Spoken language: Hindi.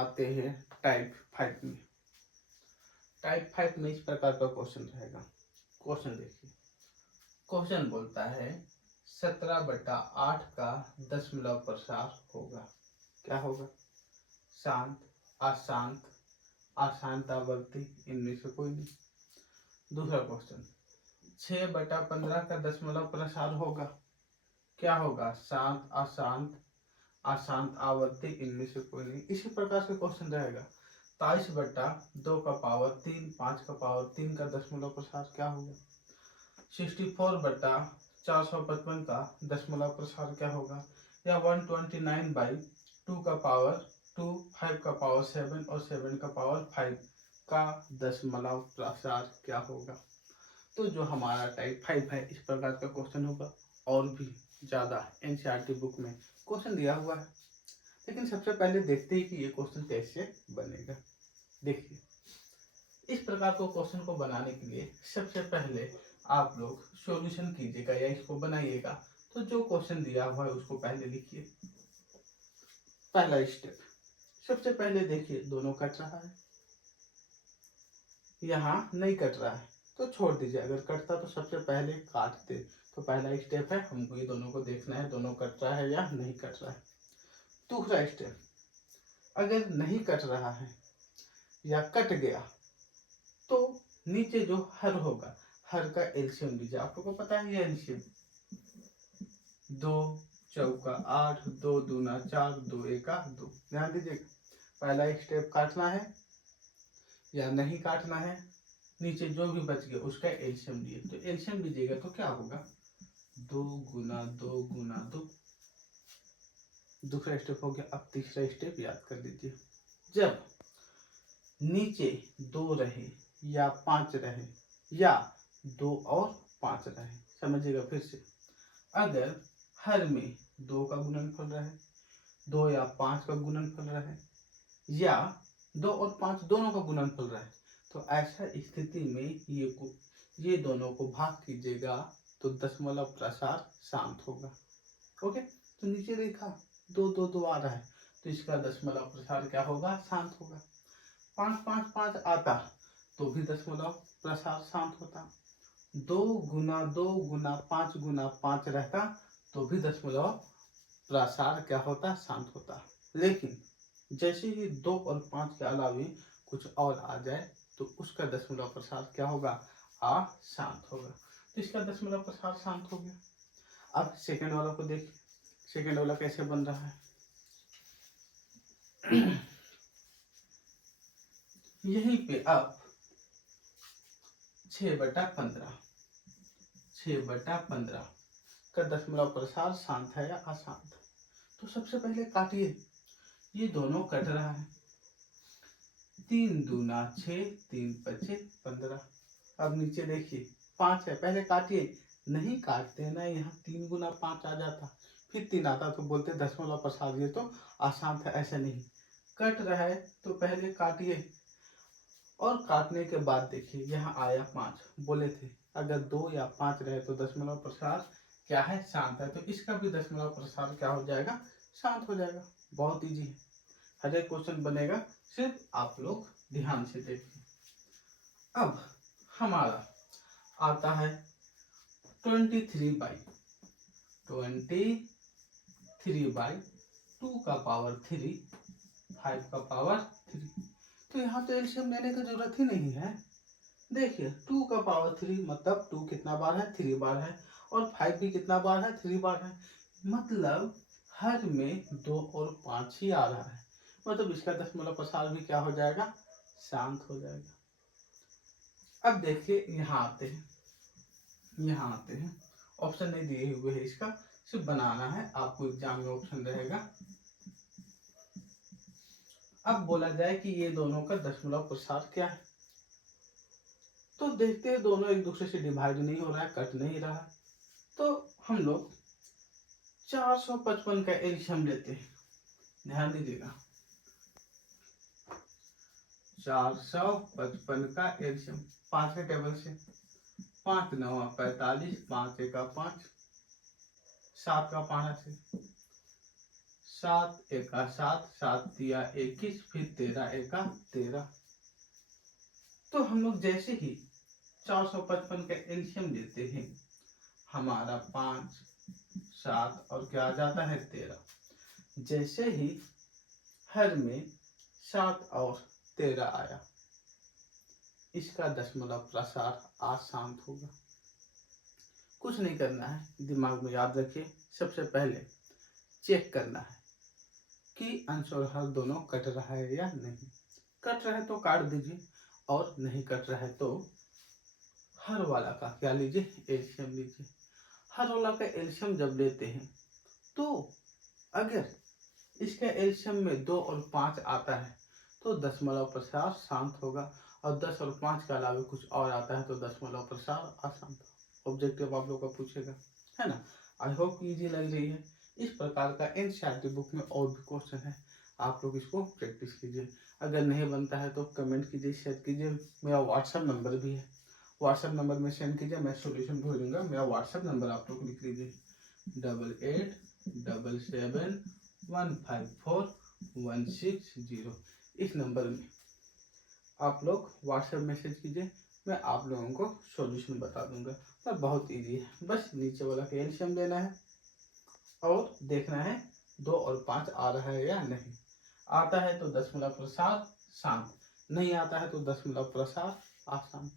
आते हैं टाइप 5 में। टाइप 5 में इस प्रकार का क्वेश्चन रहेगा। क्वेश्चन देखिए, क्वेश्चन बोलता है 17/8 का दशमलव प्रसार होगा। क्या होगा? शांत, अशांत, अशांत आवर्ती, इनमें से कोई नहीं। दूसरा क्वेश्चन 6/15 का दशमलव प्रसार होगा। क्या होगा? शांत, अशांत, अशांत आवर्ती, इनमें से कोई नहीं। इसी प्रकार से क्वेश्चन रहेगा 23/2 का पावर 3, 5 का पावर 3 का दशमलव प्रसार क्या होगा? 64/455 का दशमलव प्रसार क्या होगा? या 129/2 का पावर 2, 5 का पावर 7 और 7 का पावर 5 का दशमलव प्रसार क्या होगा? तो जो हमारा टाइप 5 है, इस प्रकार का क्वेश्चन होगा। और भी ज़्यादा एनसीईआरटी बुक में क्वेश्चन दिया हुआ है, लेकिन सबसे पहले देखते हैं कि ये क्वेश्चन कैसे बनेगा। देखिए, इस प्रकार को क्वेश्चन को बनाने के लिए सबसे पहले आप लोग सॉल्यूशन कीजिएगा या इसको बनाइएगा। तो जो क्वेश्चन दिया हुआ है उसको पहले लिखिए। पहला स्टेप, सबसे पहले देखिए दोनों कट रहा है, यहाँ नहीं कट रहा है तो छोड़ दीजिए। अगर कटता तो सबसे पहले काट दे। तो पहला स्टेप है, हमको ये दोनों को देखना है दोनों कट रहा है या नहीं कट रहा है। दूसरा स्टेप, अगर नहीं कट रहा है या कट गया तो नीचे जो हर होगा, हर का एलसीएम लीजिए। आप लोगों को पता है ये एलसीएम 2 चौका 8, 2 दूना 4, 2 एका 2। ध्यान दीजिएगा, पहला स्टेप काटना है या नहीं काटना है, नीचे जो भी बच गया उसका एलसीएम लिए। तो एलसीएम लीजिएगा तो क्या होगा? 2 गुना 2 गुना 2। दूसरा स्टेप हो गया। अब तीसरा स्टेप याद कर लीजिए, जब नीचे 2 रहे या 5 रहे या 2 और 5 रहे, समझिएगा फिर से, अगर हर में 2 का गुणनफल रहे, 2 या 5 का गुणनफल रहे या 2 और 5 दोनों का गुणनफल रहे, तो ऐसा स्थिति में ये दोनों को भाग कीजिएगा तो दशमलव प्रसार शांत होगा। ओके, तो नीचे देखा 2 2 2 आ रहा है तो इसका दशमलव प्रसार क्या होगा? शांत होगा। 5 5 5 आता तो भी दशमलव प्रसार शांत होता। 2 गुना 2 गुना 5 गुना 5 रहता तो भी दशमलव प्रसार क्या होता? शांत होता। लेकिन जैसे ही 2 और 5 के अलावे कुछ और आ जाए तो उसका दशमलव प्रसार क्या होगा? शांत होगा। तो इसका दशमलव प्रसार शांत हो गया। अब सेकेंड वाला को देखिए, सेकेंड वाला कैसे बन रहा है। यहीं पे अब 6/15 का दशमलव प्रसार शांत है या अशांत? तो सबसे पहले काटिए, ये दोनों कट रहा है। 3 दूना 6, 3 5 15। अब नीचे देखिए 5 है, पहले काटिए। नहीं काटते ना, यहाँ 3 गुना 5 आ जाता, फिर 3 आता तो बोलते दशमलव प्रसार ये तो अशांत है। ऐसा नहीं, कट रहा है तो पहले काटिए और काटने के बाद देखिए यहाँ आया 5, बोले थे अगर 2 या 5 रहे तो दशमलव प्रसार क्या है? शांत है। तो इसका भी दशमलव प्रसार क्या हो जाएगा? शांत हो जाएगा। बहुत इजी है, हर एक क्वेश्चन बनेगा, सिर्फ आप लोग ध्यान से देखिए। अब हमारा आता है 23/2 का पावर 3, 5 का पावर 3। तो यहाँ तो एलसीएम लेने की जरूरत ही नहीं है। देखिए 2 का पावर 3 मतलब 2 कितना बार है? 3 बार है। और 5 भी कितना बार है? 3 बार है। मतलब हर में 2 और 5 ही आ रहा है, मतलब इसका दशमलव प्रसार भी क्या हो जाएगा? शांत हो जाएगा। अब देखिए यहाँ आते हैं, ऑप्शन नहीं दिए हुए है, इसका सिर्फ बनाना है, आपको एग्जाम में ऑप्शन रहेगा। अब बोला जाए कि ये दोनों का दशमलव प्रसार क्या है, तो देखते हैं दोनों एक दूसरे से डिवाइड नहीं हो रहा है, कट नहीं रहा है। तो हम लोग 455 का एलसीएम लेते हैं। ध्यान दीजिएगा, 455 का एलसीएम 5 के टेबल से, 5 9 45, 5 1 5, 7 का 5 से 7 एका 7, 7 तिया 21, फिर 13 एका 13। तो हम लोग जैसे ही 455 का एलसीएम लेते हैं, हमारा 5, 7 और क्या आ जाता है 13। जैसे ही हर में 7 और 13 आया, इसका दशमलव प्रसार आसान होगा। कुछ नहीं करना है, दिमाग में याद रखिए। सबसे पहले चेक करना है कि अंश और हर दोनों कट रहा है या नहीं। कट रहा है तो काट दीजिए, और नहीं कट रहा है तो हर वाला का क्या लीजिए, एलसीएम लीजिए। हर वाला का एलसीएम जब लेते हैं तो अगर इसका एलसीएम में 2 और 5 आता है तो दशमलव प्रसार शांत होगा, और 10 और 5 के अलावा कुछ और आता है तो दशमलव प्रसार अशांत होगा। ऑब्जेक्टिव आप लोग का पूछेगा, है ना। आई होप इजी लग रही है। इस प्रकार का एनसीईआरटी बुक में और भी क्वेश्चन है, आप लोग इसको प्रैक्टिस कीजिए। अगर नहीं बनता है तो कमेंट कीजिए, शेयर कीजिए। मेरा व्हाट्सएप नंबर भी है, व्हाट्सएप नंबर में सेंड कीजिए, मैं सॉल्यूशन भेजूंगा। मेरा व्हाट्सएप नंबर आप लोग लिख लीजिए 8877154160। इस नंबर में आप लोग व्हाट्सएप मैसेज कीजिए, मैं आप लोगों को सॉल्यूशन बता दूंगा। तो बहुत इजी है, बस नीचे वाला का एलसीएम लेना है और देखना है 2 और 5 आ रहा है या नहीं। आता है तो दशमलव प्रसार शांत, नहीं आता है तो दशमलव प्रसार अशांत।